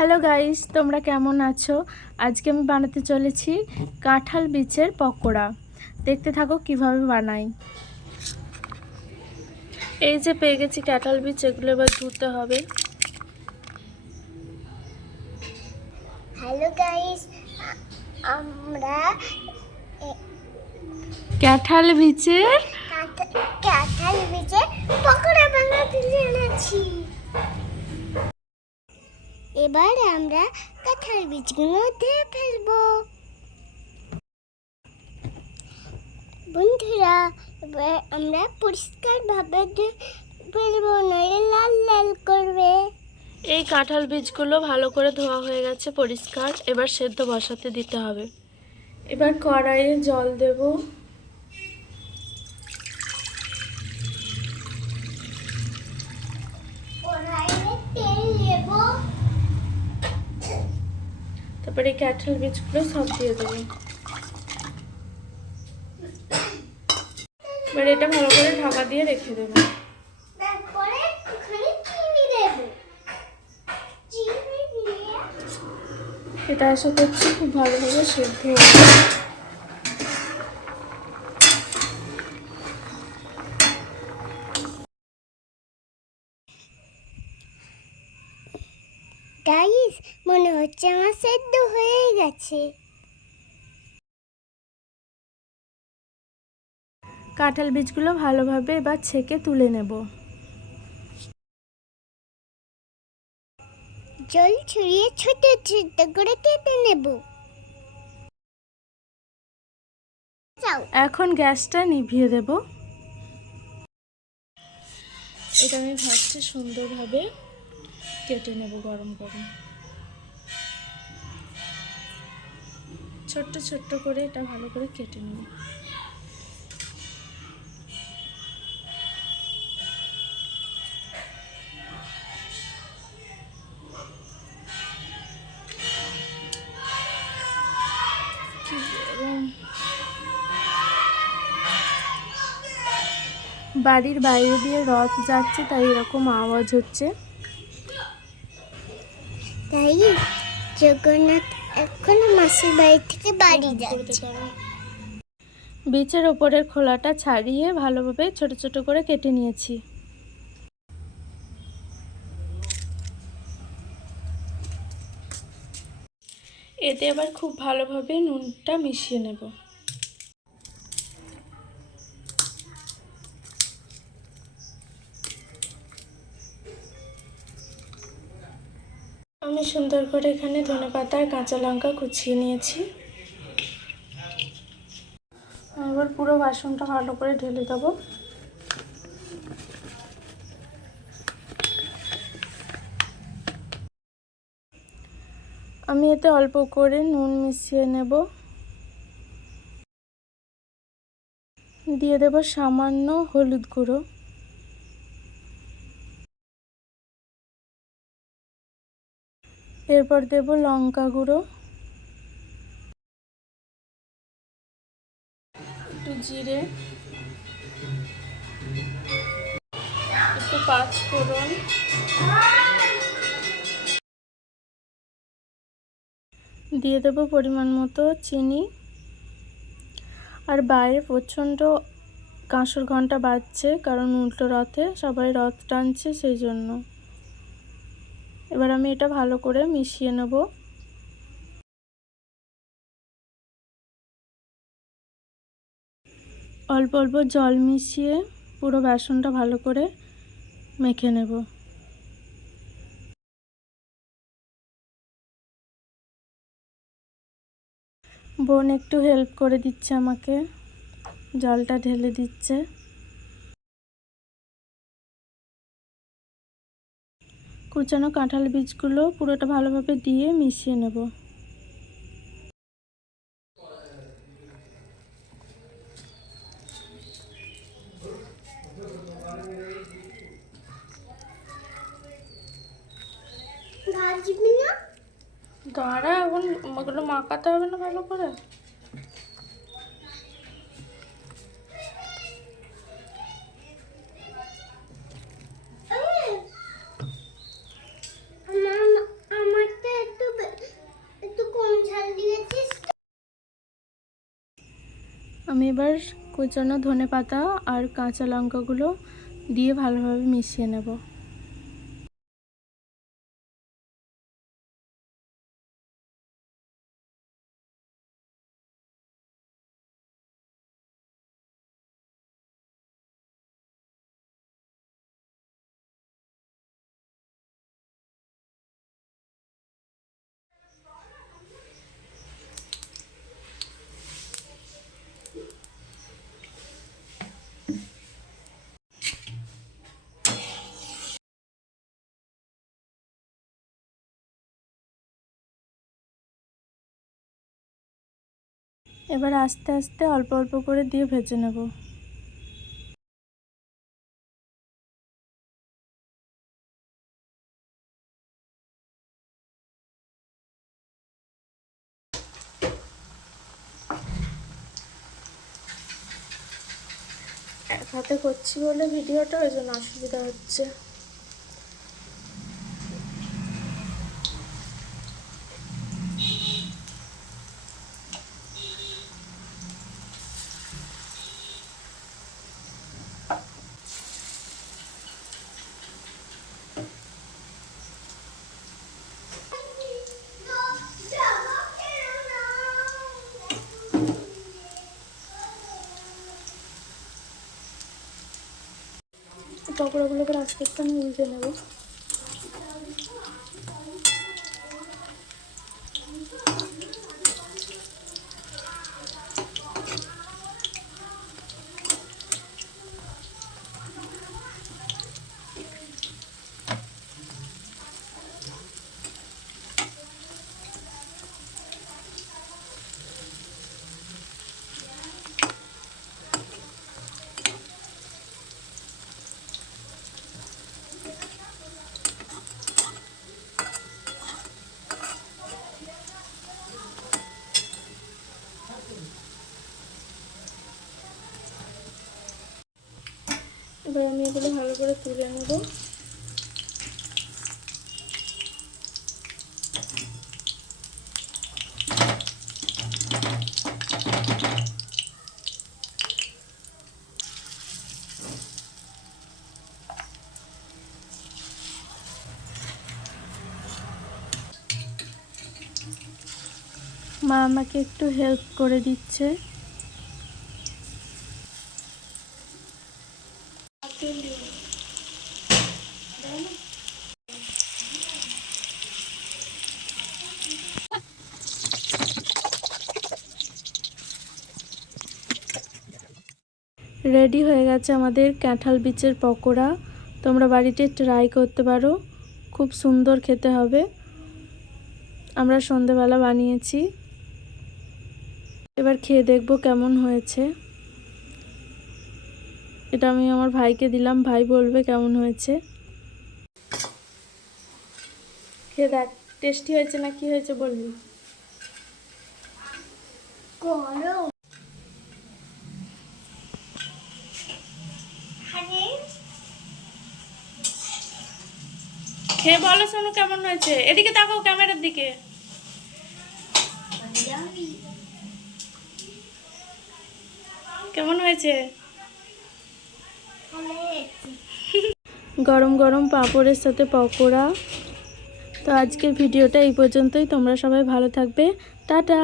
Hello guys, তোমরা কেমন আছো? আজকে আমি বানাতে চলেছি কাঁঠাল বীজের পকোড়া। দেখতে থাকো কিভাবে বানাই। এই যে পেয়ে গেছি কাঁঠাল বীজ, এগুলো এবার ধুতে হবে। হ্যালো গাইস, আমরা কাঁঠাল বীজের পকোড়া বানাতে জেনেছি। এবার আমরা কাঁঠাল বীজগুলো দিয়ে ফেলবো। বন্ধুরা, এবার আমরা পরিষ্কার ভাবে ফেলবো, নইলে লাল লাল করবে। এই কাঁঠাল বীজগুলো ভালো করে ধোয়া হয়ে গেছে, পরিষ্কার। এবার সেদ্ধ বসাতে দিতে হবে। এবার কড়াইয়ে জল দেব। কড়াইয়ে তেল দেব। তারপরে এই কাঁঠাল বীজগুলো সব দিয়ে দেবো। এবার এটা ভালো করে ঢাকা দিয়ে রেখে দেবো। তারপরে ওখানে চিনি দেব। চিনি দিয়ে এটা আশা করছি খুব ভালোভাবে সেদ্ধ হবে। গাইস, মনে হচ্ছে আমার সেদ্ধ হয়ে গেছে। কাঁঠাল বীজগুলো ভালোভাবে এবার ছেঁকে তুলে নেব। জল ছড়িয়ে ছোট ছোট করে কেটে নেব। এখন গ্যাসটা নিভিয়ে দেব। এটা আমি ভাজতে সুন্দরভাবে কেটে নেব গরম গরম। ছোট্ট ছোট্ট করে এটা ভালো করে কেটে নেব। বাড়ির বাইরে দিয়ে রথ যাচ্ছে, তাই এরকম আওয়াজ হচ্ছে। তাই জগন্নাথ এখন মাসির বাড়ি থেকে বাড়ি যাচ্ছে। বীজের ওপরের খোলাটা ছাড়িয়ে ভালোভাবে ছোট ছোট করে কেটে নিয়েছি। এতে আবার খুব ভালোভাবে নুনটা মিশিয়ে নেব। আমি সুন্দর করে এখানে ধনেপাতা আর কাঁচা লঙ্কা কুচিয়ে নিয়েছি। এবার পুরো বাসনটা ভালো করে ঢেলে দেবো। আমি এতে অল্প করে নুন মিশিয়ে নেব। দিয়ে দেব সামান্য হলুদ গুঁড়ো। এরপর দেব লঙ্কা গুঁড়ো, একটু জিরে, একটু পাঁচ ফোড়ন, দিয়ে দেব পরিমাণ মতো চিনি। আর বাইরে প্রচণ্ড কাঁসর ঘন্টা বাজছে, কারণ উল্টো রথে সবাই রথ টানছে, সেই জন্য। এবার আমি এটা ভালো করে মিশিয়ে নেব। অল্প অল্প জল মিশিয়ে পুরো বেসনটা ভালো করে মেখে নেব। বোন একটু হেল্প করে দিচ্ছে আমাকে, জলটা ঢেলে দিচ্ছে। কুচানো কাঁঠাল বীজগুলো পুরোটা ভালোভাবে দিয়ে মিশিয়ে নেব। দাঁড়া, এখন ওগুলো মাখাতে হবে না ভালো করে। আমারটা আমি এবার কুচানো ধনেপাতা আর কাঁচা লঙ্কাগুলো দিয়ে ভালোভাবে মিশিয়ে নেব। এবার আস্তে আস্তে অল্প অল্প করে দিয়ে ভেজে নেব। এক হাতে করছি বলে ভিডিওটা ওই জন্য অসুবিধা হচ্ছে। পকোড়াগুলোকে আস্তে আস্তে আমি উল্টে নেব। এবার আমি এগুলো ভালো করে তুলে নেব। মা আমাকে একটু হেল্প করে দিচ্ছে। রেডি হয়ে গেছে আমাদের কাঁঠাল বীজের পকোড়া। তোমরা বাড়িতে ট্রাই করতে পারো, খুব সুন্দর খেতে হবে। আমরা সন্ধেবেলা বানিয়েছি, এবার খেয়ে দেখবো কেমন হয়েছে। এটা আমি আমার ভাইকে দিলাম, ভাই বলবে কেমন হয়েছে। খেয়ে দেখ টেস্টি হয়েছে না কি হয়েছে বলবি। খেয়ে বলো শোনো কেমন হয়েছে। এদিকে তাকাও ক্যামেরার দিকে। কেমন হয়েছে? গরম গরম পাঁপড়ের সাথে পকোড়া। তো আজকের ভিডিওটা এই পর্যন্তই। তোমরা সবাই ভালো থাকবে। টাটা।